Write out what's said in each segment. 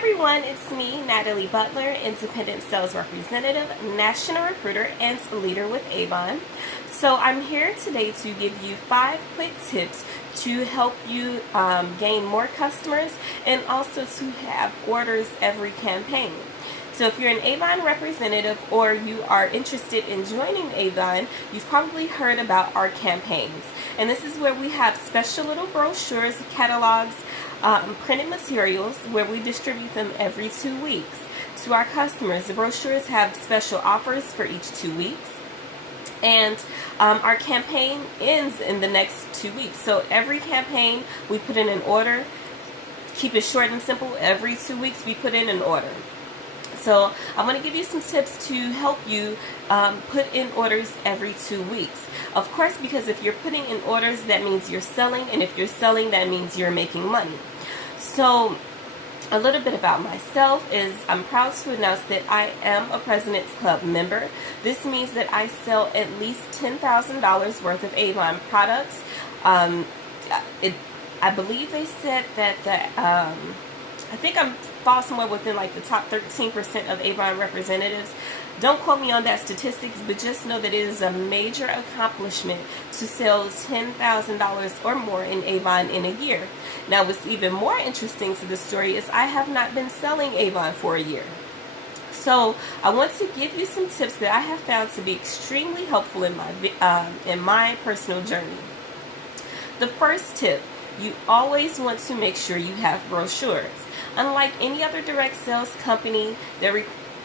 everyone, it's me, Natalie Butler, Independent Sales Representative, National Recruiter, and Leader with Avon. So I'm here today to give you 5 quick tips to help you gain more customers and also to have orders every campaign. So if you're an Avon representative or you are interested in joining Avon, you've probably heard about our campaigns. And this is where we have special little brochures, catalogs, printed materials where we distribute them every 2 weeks to our customers. The brochures have special offers for each 2 weeks. And our campaign ends in the next 2 weeks. So every campaign we put in an order. Keep it short and simple. Every 2 weeks we put in an order. So I'm going to give you some tips to help you put in orders every 2 weeks. Of course, because if you're putting in orders, that means you're selling. And if you're selling, that means you're making money. So a little bit about myself is I'm proud to announce that I am a President's Club member. This means that I sell at least $10,000 worth of Avon products. I believe they said that I think I'm fall somewhere within like the top 13% of Avon representatives. Don't quote me on that statistics, but just know that it is a major accomplishment to sell $10,000 or more in Avon in a year. Now, what's even more interesting to the story is I have not been selling Avon for a year. So I want to give you some tips that I have found to be extremely helpful in my personal journey. The first tip, you always want to make sure you have brochures. Unlike any other direct sales company,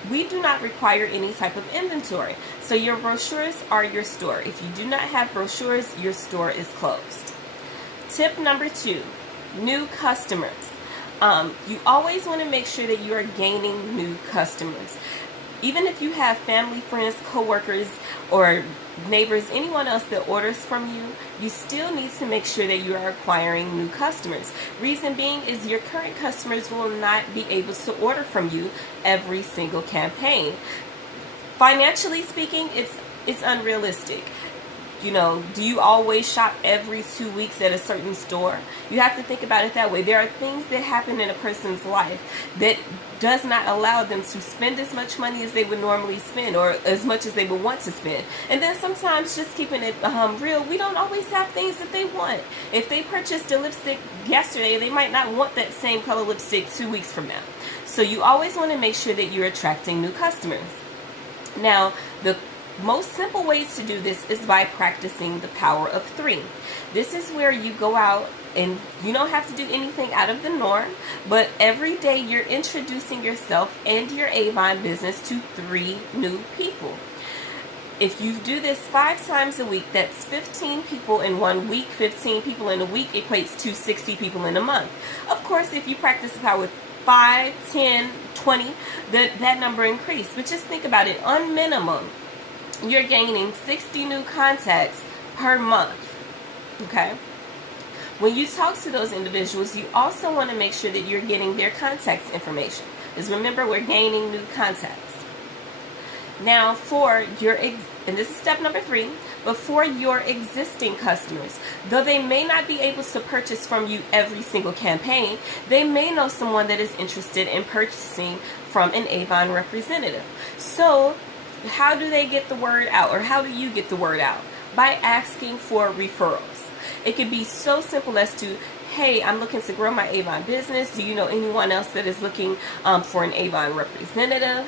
we do not require any type of inventory. So your brochures are your store. If you do not have brochures, your store is closed. Tip number 2, new customers. You always want to make sure that you are gaining new customers. Even if you have family, friends, coworkers, or neighbors, anyone else that orders from you, you still need to make sure that you are acquiring new customers. Reason being is your current customers will not be able to order from you every single campaign. Financially speaking, it's unrealistic. You know, do you always shop every 2 weeks at a certain store? You have to think about it that way. There are things that happen in a person's life that does not allow them to spend as much money as they would normally spend or as much as they would want to spend. And then sometimes, just keeping it real, we don't always have things that they want. If they purchased a lipstick yesterday, they might not want that same color lipstick 2 weeks from now. So you always want to make sure that you're attracting new customers. Now, the most simple ways to do this is by practicing the power of 3. This is where you go out and you don't have to do anything out of the norm, but every day you're introducing yourself and your Avon business to 3 new people. If you do this 5 times a week, that's 15 people in 1 week. 15 people in a week equates to 60 people in a month. Of course, if you practice the power of 5, 10, 20, that number increases. But just think about it. On minimum, you're gaining 60 new contacts per month, okay? When you talk to those individuals, you also want to make sure that you're getting their contact information. Because remember, we're gaining new contacts. Now, and this is step number 3, but for your existing customers, though they may not be able to purchase from you every single campaign, they may know someone that is interested in purchasing from an Avon representative. So, how do they get the word out, or how do you get the word out? By asking for referrals. It could be so simple as to, hey, I'm looking to grow my Avon business. Do you know anyone else that is looking for an Avon representative?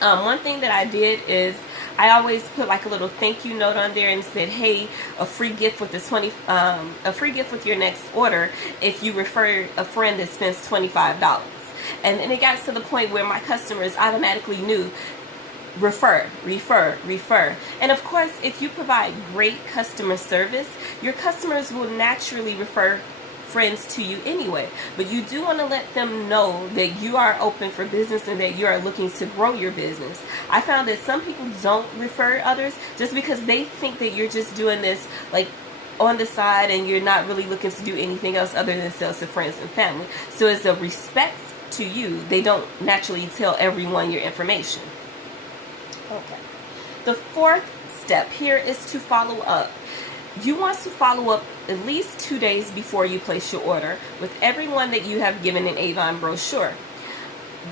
One thing that I did is I always put like a little thank you note on there and said, hey, a free gift with a free gift with your next order if you refer a friend that spends $25. And then it got to the point where my customers automatically knew, refer. And of course, if you provide great customer service, your customers will naturally refer friends to you anyway. But you do want to let them know that you are open for business and that you are looking to grow your business. I found that some people don't refer others just because they think that you're just doing this like on the side and you're not really looking to do anything else other than sell to friends and family. So as a respect to you, they don't naturally tell everyone your information. Okay. The 4th step here is to follow up. You want to follow up at least 2 days before you place your order with everyone that you have given an Avon brochure.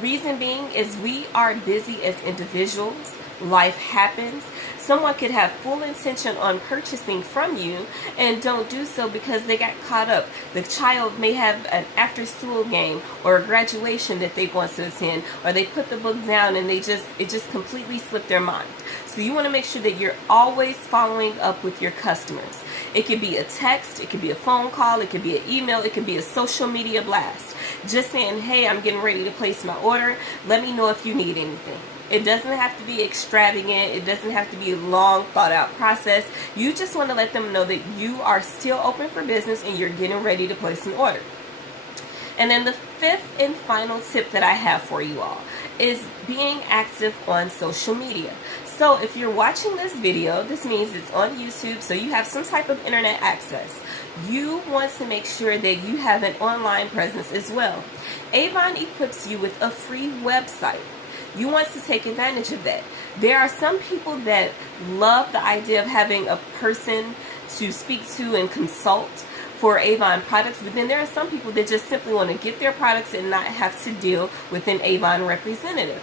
Reason being is we are busy as individuals. Life happens. Someone could have full intention on purchasing from you and don't do so because they got caught up. The child may have an after school game or a graduation that they want to attend, or they put the book down and it just completely slipped their mind. So you want to make sure that you're always following up with your customers. It could be a text, it could be a phone call, it could be an email, it could be a social media blast. Just saying, hey, I'm getting ready to place my order. Let me know if you need anything. It doesn't have to be extravagant. It doesn't have to be a long thought out process. You just want to let them know that you are still open for business and you're getting ready to place an order. And then the fifth and final tip that I have for you all is being active on social media. So if you're watching this video, this means it's on YouTube, so you have some type of internet access. You want to make sure that you have an online presence as well. Avon equips you with a free website. You want to take advantage of that. There are some people that love the idea of having a person to speak to and consult for Avon products, but then there are some people that just simply want to get their products and not have to deal with an Avon representative.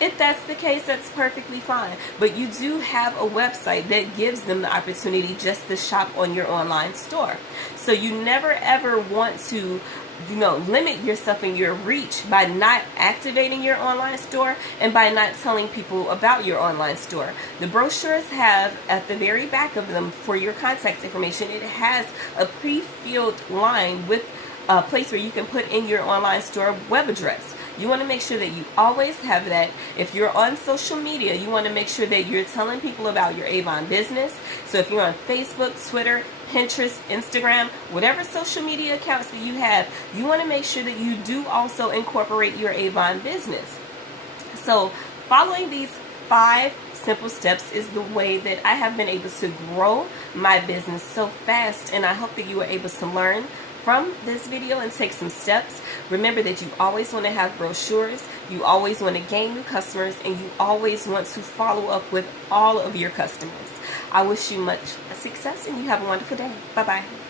If that's the case, that's perfectly fine. But you do have a website that gives them the opportunity just to shop on your online store. So you never ever want to limit yourself in your reach by not activating your online store and by not telling people about your online store. The brochures have at the very back of them, for your contact information, it has a pre-filled line with a place where you can put in your online store web address. You want to make sure that you always have that. If you're on social media, you want to make sure that you're telling people about your Avon business. So if you're on Facebook, Twitter, Pinterest, Instagram, whatever social media accounts that you have, you want to make sure that you do also incorporate your Avon business. So following these 5 simple steps is the way that I have been able to grow my business so fast, and I hope that you were able to learn from this video and take some steps. Remember that you always want to have brochures, you always want to gain new customers, and you always want to follow up with all of your customers. I wish you much success and you have a wonderful day. Bye-bye.